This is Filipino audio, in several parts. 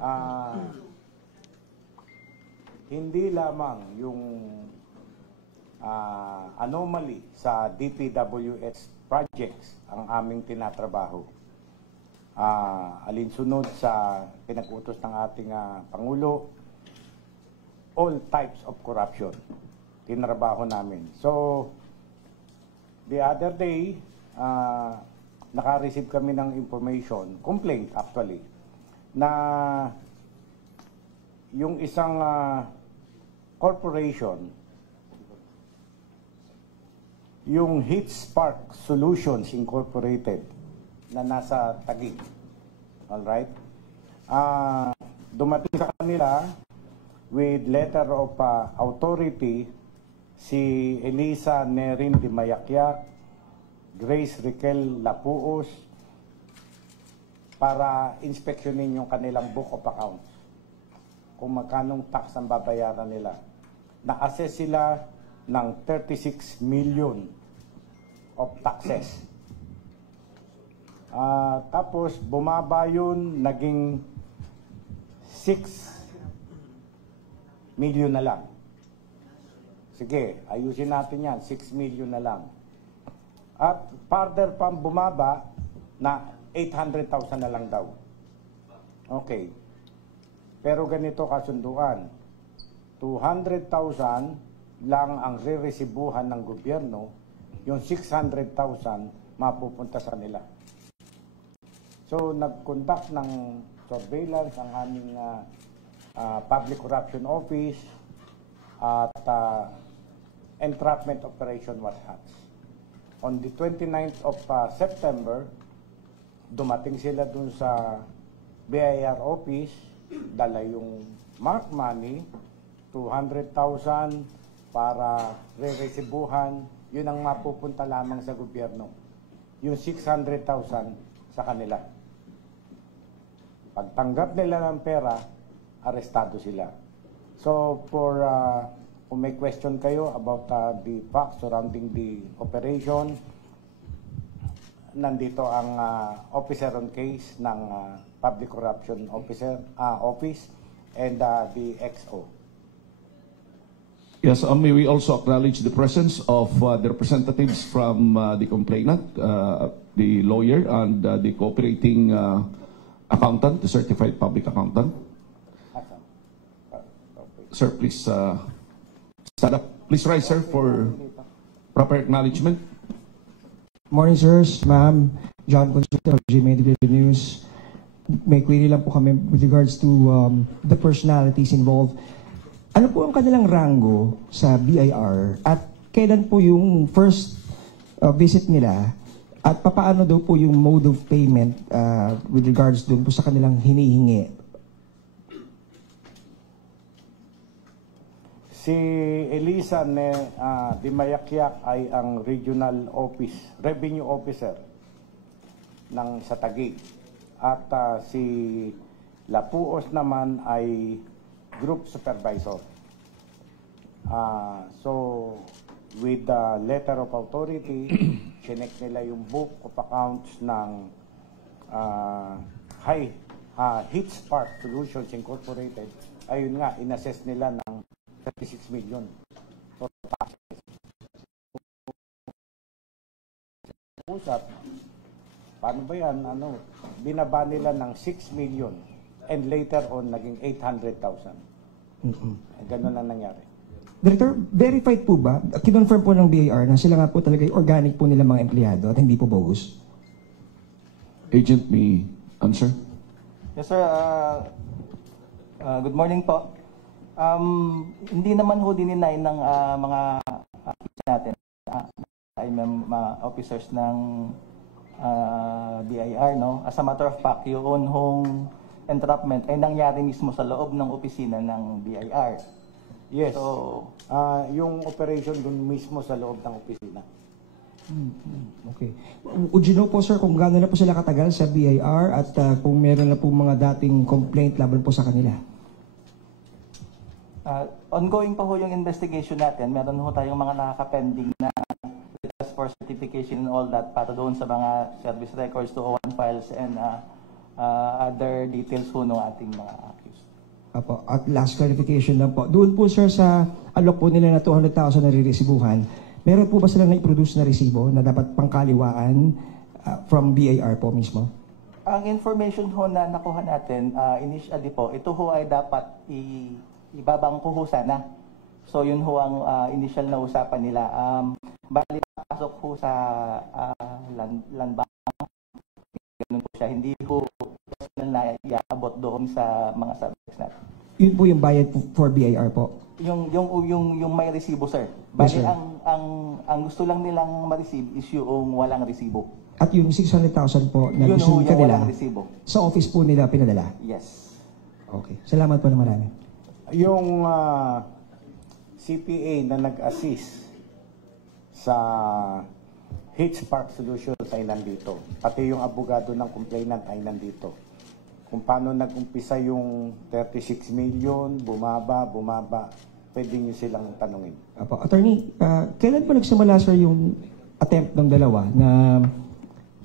ah, hindi lamang yung anomaly sa DPWH projects ang aming tinatrabaho. Alinsunod sa pinag-utos ng ating Pangulo, all types of corruption, tinrabaho namin. So, the other day, naka-receive kami ng information, complaint actually, na yung isang corporation, yung Heat Spark Solutions Incorporated, na nasa Taguig. Alright? Dumating sa kanila with letter of authority si Elisa Nerin de Mayakyak, Grace Riquel Lapuos, para inspeksyonin yung kanilang book of accounts. Kung magkanong tax ang babayaran nila. Na-assess sila ng 36 million of taxes. Tapos bumaba yun, naging 6 million na lang. Sige, ayusin natin yan, 6 million na lang. At further pa bumaba na 800,000 na lang daw. Okay. Pero ganito kasunduan, 200,000 lang ang re-resibuhan ng gobyerno, yung 600,000 mapupunta sa nila. So, nag-conduct ng surveillance ang aming Public Corruption Office at entrapment operation was hatched. On the 29th of September, dumating sila dun sa BIR office, dala yung mark money, 200,000 para re-resibuhan, yun ang mapupunta lamang sa gobyerno. Yung 600,000 sa kanila. Pagtanggap nila ng pera, arestado sila. So, kung may question kayo about the facts surrounding the operation, nandito ang officer on case ng Public Corruption Office and the XO. Yes, may we also acknowledge the presence of the representatives from the complainant, the lawyer, and the cooperating accountant, the certified public accountant. Sir, please stand up. Please rise, sir, for proper acknowledgement. Morning, sirs, ma'am. John Consulta of GMA Integrated News. May query lang po kami with regards to the personalities involved. Ano po ang kanilang rango sa BIR at kailan po yung first visit nila at papaano daw po yung mode of payment with regards doon po sa kanilang hinihingi? Si Elisa de Mayakyak ay ang Regional Revenue Officer ng sa Taguig. At si Lapuos naman ay Group Supervisor. So, with the letter of authority, sinek nila yung book of accounts ng Heat Spark Solutions Incorporated. Ayun nga, inassess nila ng 36 million for taxes. Usap, paano ba yan? Binaba nila ng 6 million and later on naging 800,000. Ganun na nangyari. Director, verified po ba? Kinonfirm po ng BIR na sila nga po talaga yung organic po nila mga empleyado at hindi po bogus? Agent, may answer? Yes, sir. Good morning po. Hindi naman ho dininay ng mga natin ay mga officers ng BIR, no? As a matter of fact, yung hong entrapment ay nangyari mismo sa loob ng opisina ng BIR. Yes. So, yung operation dun mismo sa loob ng opisina. Okay. Would you know po, sir, kung gano'n na po sila katagal sa BIR at kung meron na po mga dating complaint laban po sa kanila? Ongoing pa ho yung investigation natin. Meron ho tayong mga nakaka-pending na request for certification and all that para doon sa mga service records, 201 files, and other details ho ng ating mga accused. Apo, at last clarification lang po. Doon po sir sa alok po nila na 200,000 na riresibuhan, meron po ba silang na-produce na resibo na dapat pangkaliwaan from BIR po mismo? Ang information ho na nakuha natin, initially po, ito ho ay dapat ibabang ko ho sana. So yun ho ang initial na usapan nila. Bali, pasok ho sa land bank. Ganun po siya. Hindi ho personal na iaabot doon sa mga subjects natin. Yun po yung bayad for BIR po. Yung may resibo, sir. Yes, Bali, sir. ang gusto lang nilang ma-receive is yung walang resibo. At yung 600,000 po na Yun gusto ho, yung kanila, walang resibo. sa office po nila pinadala? Yes. Okay. Salamat po na marami. Yung CPA na nag-assist sa H Park Solutions ay nandito. Pati yung abogado ng complainant ay nandito. Kung paano nag-umpisa yung 36 million, bumaba, pwede nyo silang tanungin. Apo. Attorney, kailan po nagsimula sir yung attempt ng dalawa na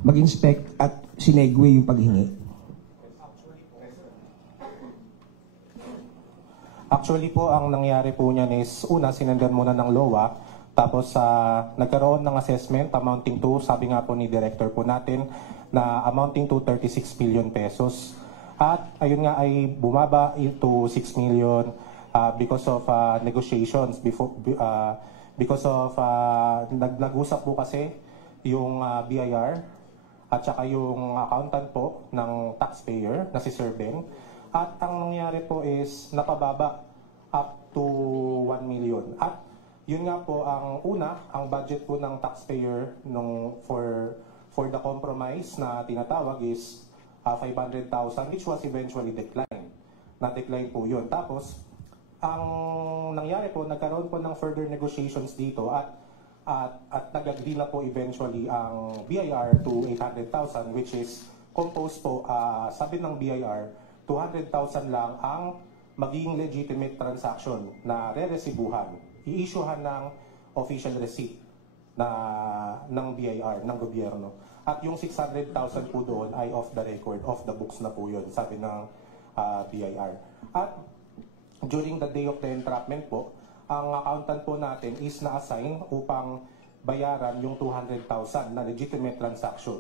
mag-inspect at sinegway yung paghingi? Actually po, ang nangyari po niyan is, una, sinendan muna ng LOA, tapos nagkaroon ng assessment amounting to, sabi nga po ni director po natin, na amounting to 36 million pesos. At ayun nga ay bumaba to 6 million because of negotiations, because of nag-usap po kasi yung BIR at saka yung accountant po ng taxpayer na si Sir Ben. At ang nangyari po is napababa up to 1 million. At yun nga po ang una, ang budget po ng taxpayer for the compromise na tinatawag is 500,000, which was eventually declined. Na-decline po yun. Tapos, ang nangyari po, nagkaroon po ng further negotiations dito at nag-agree na po eventually ang BIR to 800,000, which is composed po, sabi ng BIR, 200,000 lang ang magiging legitimate transaction na re-resibuhan, i-issuehan ng official receipt ng BIR, ng gobyerno. At yung 600,000 po doon ay off the record, off the books na po yun, sabi ng BIR. At during the day of the entrapment po, ang accountant po natin is na-assign upang bayaran yung 200,000 na legitimate transaction,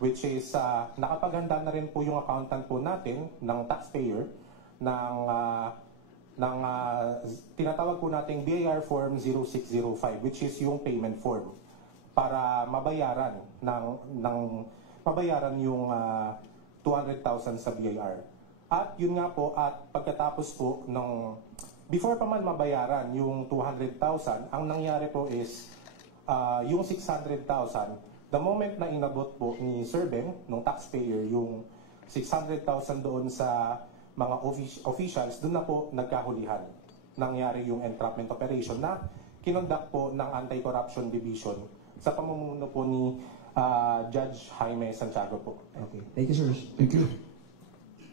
which is nakapaghanda na rin po yung accountant po natin ng taxpayer ng tinatawag po nating BIR Form 0605, which is yung payment form para mabayaran mabayaran yung 200,000 sa BIR. At yun nga po, at pagkatapos po before pa man mabayaran yung 200,000, ang nangyari po is yung 600,000, the moment na inabot po ni Sir Ben, nung taxpayer, yung 600,000 doon sa mga officials, doon na po nagkahulihan. Nangyari yung entrapment operation na kinonduct po ng Anti-Corruption Division sa pamumuno po ni Judge Jaime Santiago po. Okay. Thank you, sir. Thank you.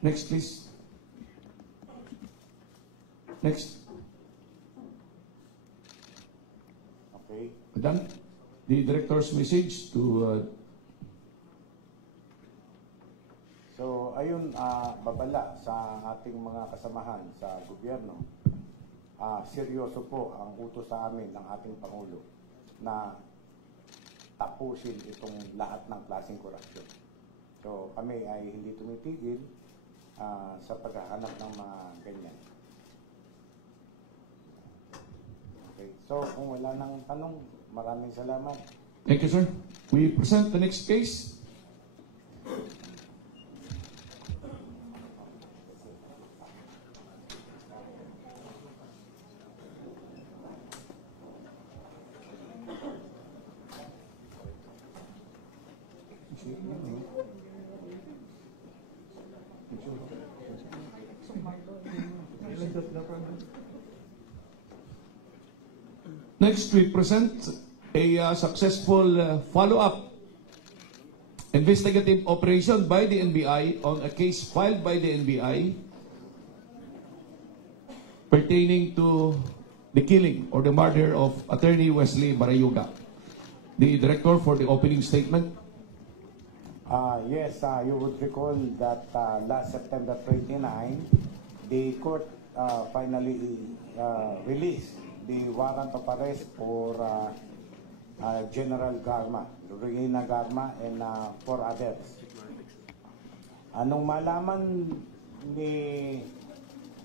Next, please. Next. Okay? Madam, the director's message to... So, ayun, babala sa ating mga kasamahan sa gobyerno. Seryoso po ang utos sa amin ng ating Pangulo na tapusin itong lahat ng klaseng korupsyon. So, kami ay hindi tumitigil sa paghahanap ng mga ganyan. Okay. So, kung wala nang tanong, maraming salamat. Thank you, sir. We present the next case. Next, we present a successful follow-up investigative operation by the NBI on a case filed by the NBI pertaining to the killing or the murder of Attorney Wesley Barayuga. The director for the opening statement. Yes, you would recall that last September 29, the court finally released the warrant of arrest for General Garma, Regina Garma, and 4 others. Anong malaman ni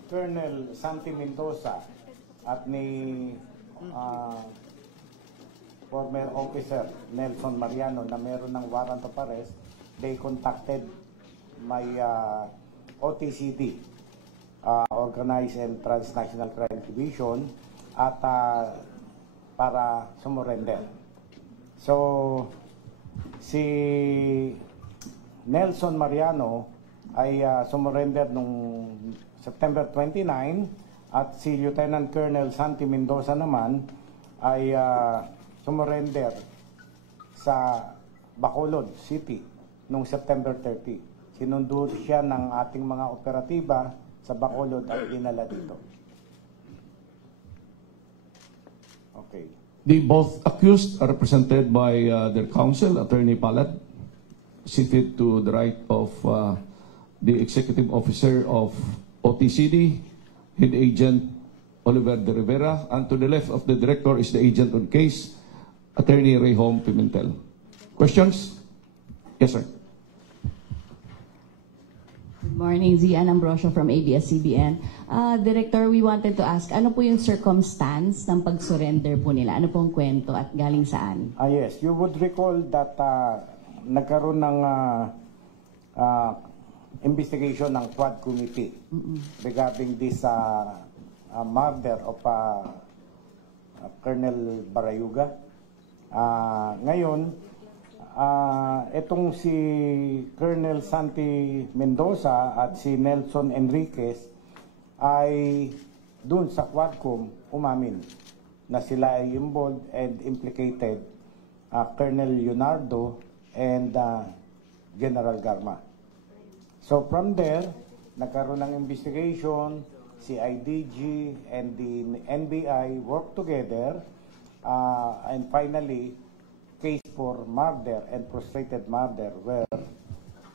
Colonel Santi Mendoza at ni former officer Nelson Mariano na meron ng warrant of arrest, they contacted my OTCD, Organized and Transnational Crime Division, at para sumurrender. So, si Nelson Mariano ay sumurrender nung September 29 at si Lieutenant Colonel Santi Mendoza naman ay sumurrender sa Bacolod City nung September 30. Sinundo siya ng ating mga operatiba sa Bacolod at dinala dito. Okay. The both accused are represented by their counsel, Attorney Palad, seated to the right of the Executive Officer of OTCD, Head Agent Oliver de Rivera, and to the left of the Director is the agent on case, Attorney Rayhom Pimentel. Questions? Yes, sir. Good morning, Zian Ambrosio from ABS-CBN. Director, we wanted to ask, ano po yung circumstance ng pag-surrender po nila? Ano pong kwento at galing saan? Yes, you would recall that nagkaroon ng investigation ng Quad Committee regarding this murder of Colonel Barayuga. Ngayon, itong si Colonel Santi Mendoza at si Nelson Enriquez ay dun sa Quadcom umamin na sila ay involved and implicated Colonel Leonardo and General Garma. So from there, nagkaroon ng investigation, si IDG and the NBI work together and finally case for murder and frustrated murder were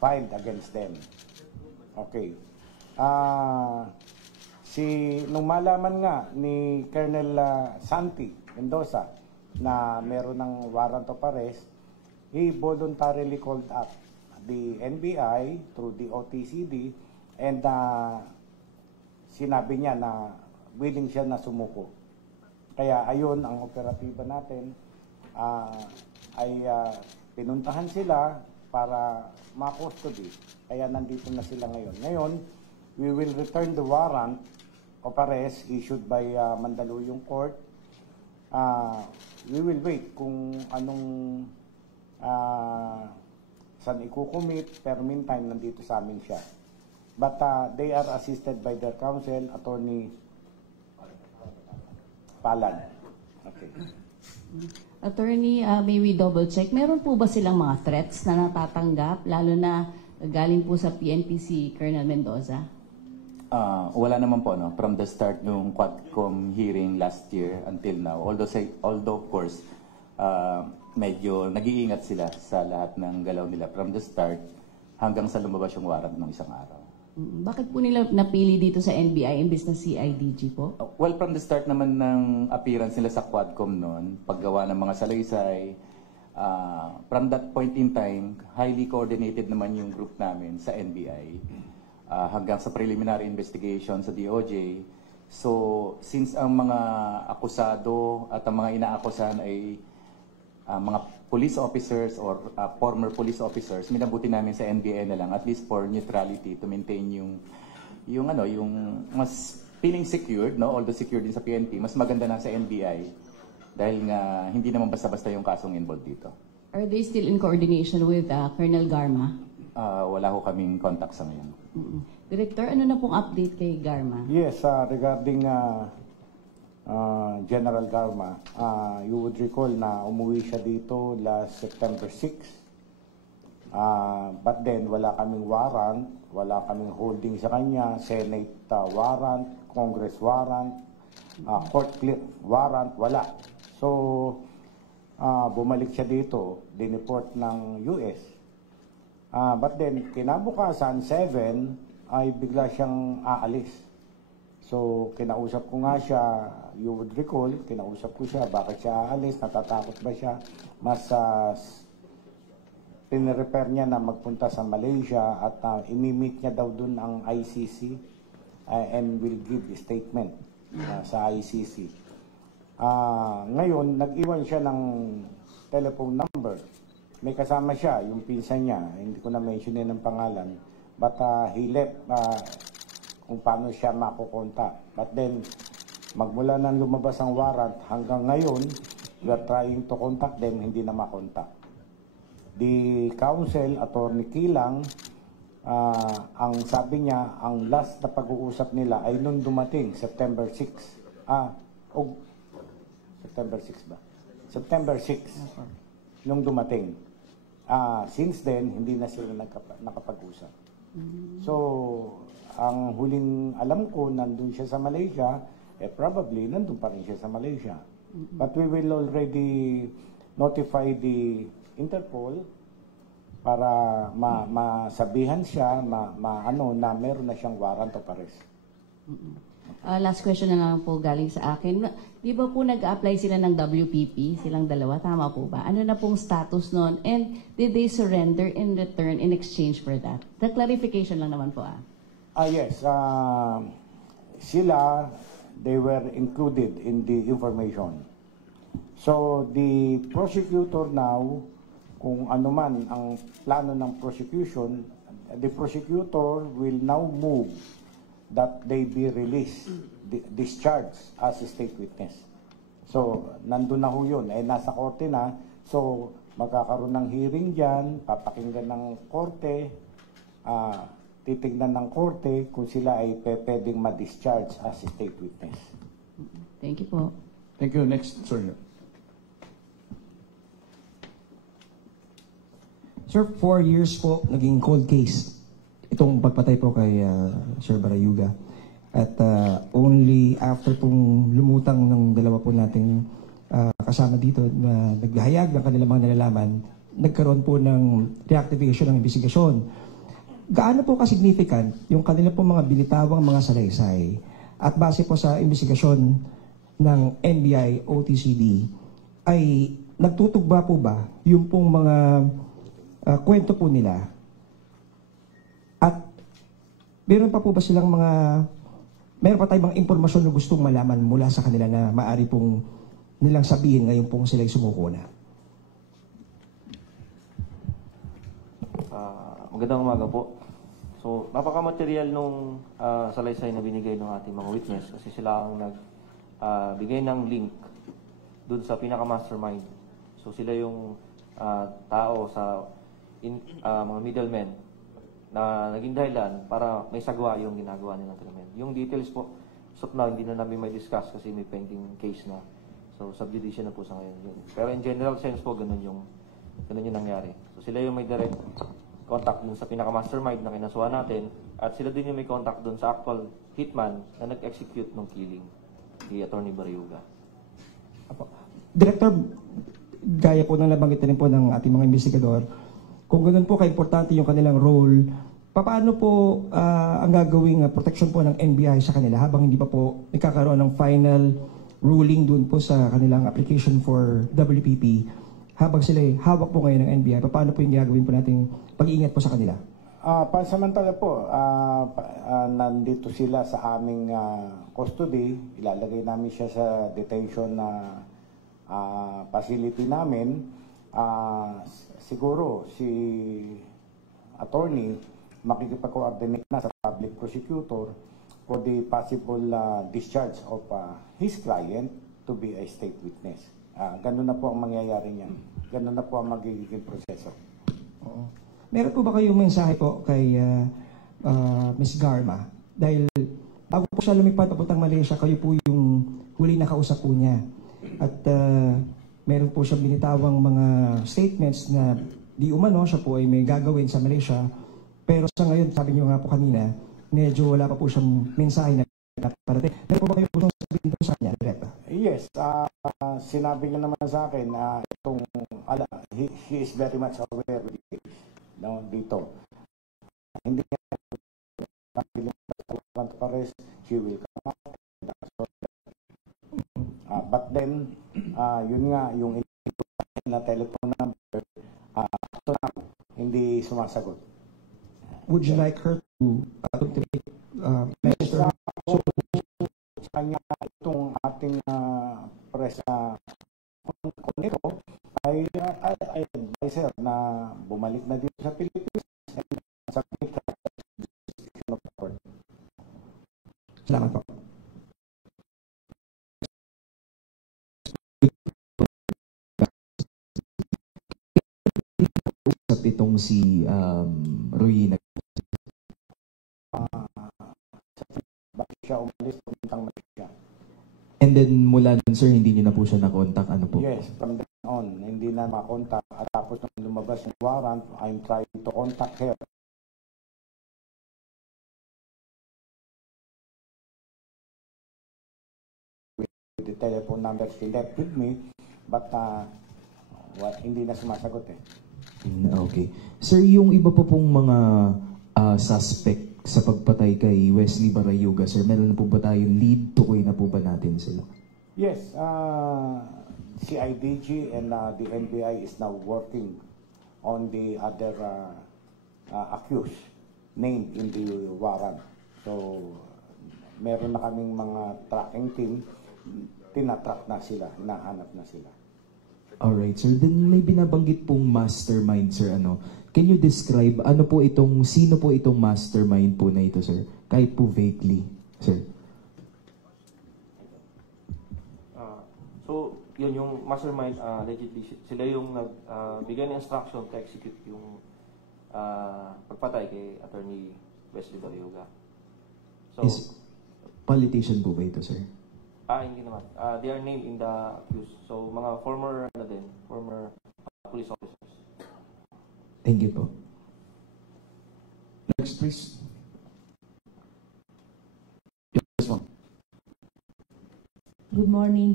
filed against them. Okay. Nung malaman nga ni Colonel Santi Mendoza na meron ng warrant of arrest, he voluntarily called up the NBI through the OTCD and sinabi niya na willing siya na sumuko. Kaya ayun ang operatiba natin. Ay pinuntahan sila para ma-custody. Kaya nandito na sila ngayon. Ngayon, we will return the warrant of arrest issued by Mandaluyong Court. We will wait kung anong saan ikukumit, pero meantime, nandito sa amin siya. But they are assisted by their counsel, Attorney Palad. Okay. Attorney, may we double check, meron po ba silang mga threats na natatanggap, lalo na galing po sa PNP si Colonel Mendoza? Wala naman po, no? From the start ng Quadcom hearing last year until now. Although of course, medyo nag-iingat sila sa lahat ng galaw nila from the start hanggang sa lumabas yung warrant ng isang araw. Bakit po nila napili dito sa NBI imbes na CIDG po? Well, from the start naman ng appearance nila sa Quadcom noon, paggawa ng mga salaysay, from that point in time, highly coordinated naman yung group namin sa NBI hanggang sa preliminary investigation sa DOJ. So, since ang mga akusado at ang mga inaakusahan ay mga police officers or former police officers, minabuti namin sa NBI na lang at least for neutrality to maintain yung mas feeling secured, no? Although secured din sa PNP, mas maganda na sa NBI dahil nga hindi naman basta-basta yung kasong involved dito. Are they still in coordination with Colonel Garma? Wala ko kaming contact sa ngayon. Director, ano na pong update kay Garma? Yes, regarding General Garma, you would recall na umuwi siya dito last September 6. But then, wala kaming warrant, wala kaming holding sa kanya, Senate warrant, Congress warrant, court clear warrant, wala. So, bumalik siya dito, dineport ng US. But then, kinabukasan, 7, ay bigla siyang aalis. So, kinausap ko nga siya, you would recall, kinausap ko siya, bakit siya aalis, natatakot ba siya? Mas pinrepair niya na magpunta sa Malaysia at imi-meet niya daw dun ang ICC and will give a statement sa ICC. Ngayon, nag-iwan siya ng telephone number. May kasama siya, yung pinsan niya, hindi ko na mentionin ang pangalan, but he left kung paano siya makukontak. But then, magmula nang lumabas ang warrant, hanggang ngayon, we are trying to contact them, hindi na makontak. The counsel, Attorney Kilang, ang sabi niya, ang last na pag-uusap nila ay nung dumating, September 6. September 6 ba? September 6, nung dumating. Since then, hindi na sila nakapag-usap. So, ang huling alam ko, nandun siya sa Malaysia, probably nandun pa rin siya sa Malaysia. But we will already notify the Interpol para masabihan siya, na meron na siyang warrant of arrest. Last question na lang po galing sa akin. Di ba po nag-apply sila ng WPP, silang dalawa? Tama po ba? Ano na pong status nun? And did they surrender in return in exchange for that? The clarification lang naman po Yes. Sila, they were included in the information. So, the prosecutor now, kung ano man ang plano ng prosecution, the prosecutor will now move that they be released, discharged as a state witness. So, nandun na ho yun. Nasa korte na. So, magkakaroon ng hearing dyan, papakinggan ng korte, titignan ng korte kung sila ay pwedeng ma-discharge as a state witness. Thank you po. Thank you. Next, sir. Sir, 4 years po naging cold case itong pagpatay po kay Sir Barayuga. At only after pong lumutang ng dalawa po nating kasama dito na naghahayag ng kanilang mga nalalaman, nagkaroon po ng reactivation ng investigasyon. Gaano po ka-significant yung kanila po mga binitawang mga salaysay at base po sa investigasyon ng NBI OTCD ay nagtutugba po ba yung pong mga kwento po nila? At meron pa po ba silang meron pa tayong mga impormasyon na gustong malaman mula sa kanila na maaari pong nilang sabihin ngayon pong sila'y sumuko na? Magandang umaga po. So, napaka-material nung salaysay na binigay ng ating mga witness kasi sila ang nagbigay ng link doon sa pinaka-mastermind. So, sila yung tao sa mga middlemen na naging dahilan para may sagwa yung ginagawa nilang krimen. Yung details po, now, hindi na namin may discuss kasi may pending case na. So, subjudice na po sa ngayon. Pero in general sense po, ganun yung nangyari. So, sila yung may direct contact dun sa pinaka-mastermind na kinasuhan natin at sila din yung may contact dun sa actual hitman na nag-execute ng killing, si Attorney Barayuga. Director, gaya po ng nabanggit rin po ng ating mga investigador, kung ganoon po ka-importante yung kanilang role, paano po ang gagawing protection po ng NBI sa kanila habang hindi pa po nagkakaroon ng final ruling doon po sa kanilang application for WPP, habang sila hawak po ngayon ng NBI, paano po yung gagawin po nating pag-iingat po sa kanila? Pansamantala po, nandito sila sa aming custody, ilalagay namin siya sa detention facility namin. Siguro si attorney makikipag-coordinate na sa public prosecutor for the possible discharge of his client to be a state witness. Ganun na po ang mangyayari niyan. Ganun na po ang magiging proseso. Oo. Meron po ba kayong mensahe po kay Ms. Garma? Dahil bago po siya lumipad papuntang Malaysia, kayo po yung huli na kausap po niya. At meron po siyang binitawang mga statements na di umano siya po ay may gagawin sa Malaysia. Pero sa ngayon, sabi niyo nga po kanina, medyo wala pa po siyang mensahe na parating. Meron po ba kayo po sabihin po sa kanya, Director? Yes, sinabi niya naman sa akin na he is very much aware with the case. no, dito. Hindi niya warrant of arrest, she will come out. But then, yun nga, yung na telephone number, ito lang, hindi sumasagot. Would you like her to make measure? So, sa kanya itong ating press nito ay advise her na bumalik na dito sa Pilipinas and submit her of court. Salamat po. Itong si Roy na Bakit siya umalis, pumintang Malaysia. and then mula nun sir hindi niyo na po siya na-contact ano po? Yes, from then on, hindi na makontak. At tapos nung lumabas yung warrant, I'm trying to contact her. With the telephone number she left with me, but hindi na sumasagot eh. Okay. Sir, yung iba pa pong mga suspect sa pagpatay kay Wesley Barayuga, sir, meron na po ba tayong lead? Tukoy na po ba natin sila? Yes, CIDG and the NBI is now working on the other accused named in the warrant. So, meron na kaming mga tracking team, tinatrack na sila, hinahanap na sila. Alright, sir. Then may binabanggit pong mastermind, sir. Can you describe sino po itong mastermind po na ito, sir? Kahit po vaguely, sir. So, yun yung mastermind, allegedly, sila yung nagbigay ng instruction to execute yung pagpatay kay Attorney Wesley Barayuga. So, Politician po ba ito, sir? Hindi naman. They are named in the accused. So, mga former police officers. Thank you po. Next, please. Yes, ma'am. Good morning,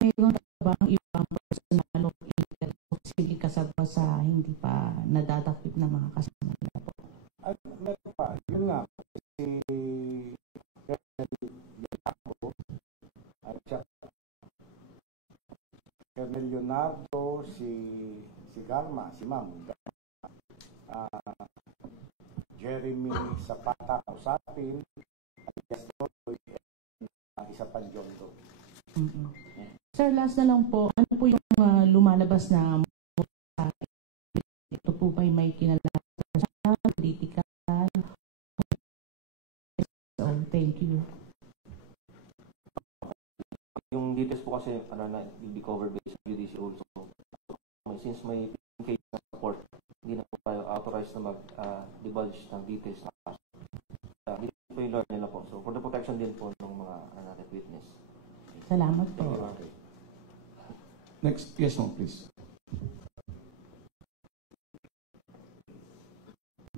mayroon ba ang ibang personal sige kasama sa hindi pa nadadakip na mga kasama nila po? Meron pa. Yun nga. Si Colonel Leonardo, si Garma, si Ma'am, Jeremy Zapata Usapin, isa pa Jondo. Sir, last na lang po, ano po yung lumalabas na ito po ba'y may kinalaman sa political? So, thank you. Yung details po kasi will be covered by GDC also. Since may case na support, hindi na po tayo authorized na mag-divulge ng details na kaso. Hindi po yung learn nila po. So for the protection din po ng mga natin witness. Salamat po. Next, yes, ma'am, please.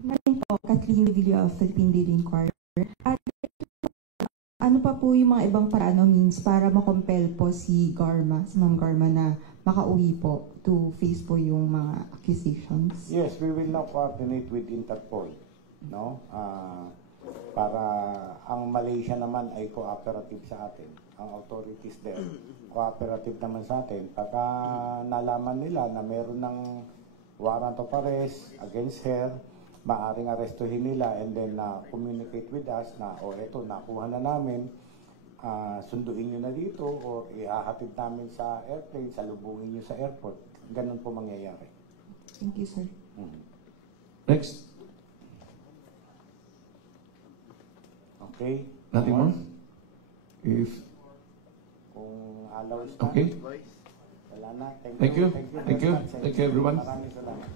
Morning po, Kathleen Villia of Philippine Daily Inquirer. At ano pa po yung mga ibang paraan o means para makompel po si Ma'am Garma na makauwi po to face po yung mga accusations? Yes, we will now coordinate with Interpol, no? Para ang Malaysia naman ay cooperative sa atin. Ang authorities there, cooperative naman sa atin. Pagka nalaman nila na meron ng warrant of arrest against her, maaring arestuhin nila and then communicate with us na eto, nakuha na namin, sunduin nyo na dito o ihahatid namin sa airplane, salubungin nyo sa airport. Ganun po mangyayari. Thank you, sir. Next. Okay? Nothing more? Kung allows na. Okay. Wala na. Thank you. Thank you. Thank you. Thank you, everyone. Maraming salamat.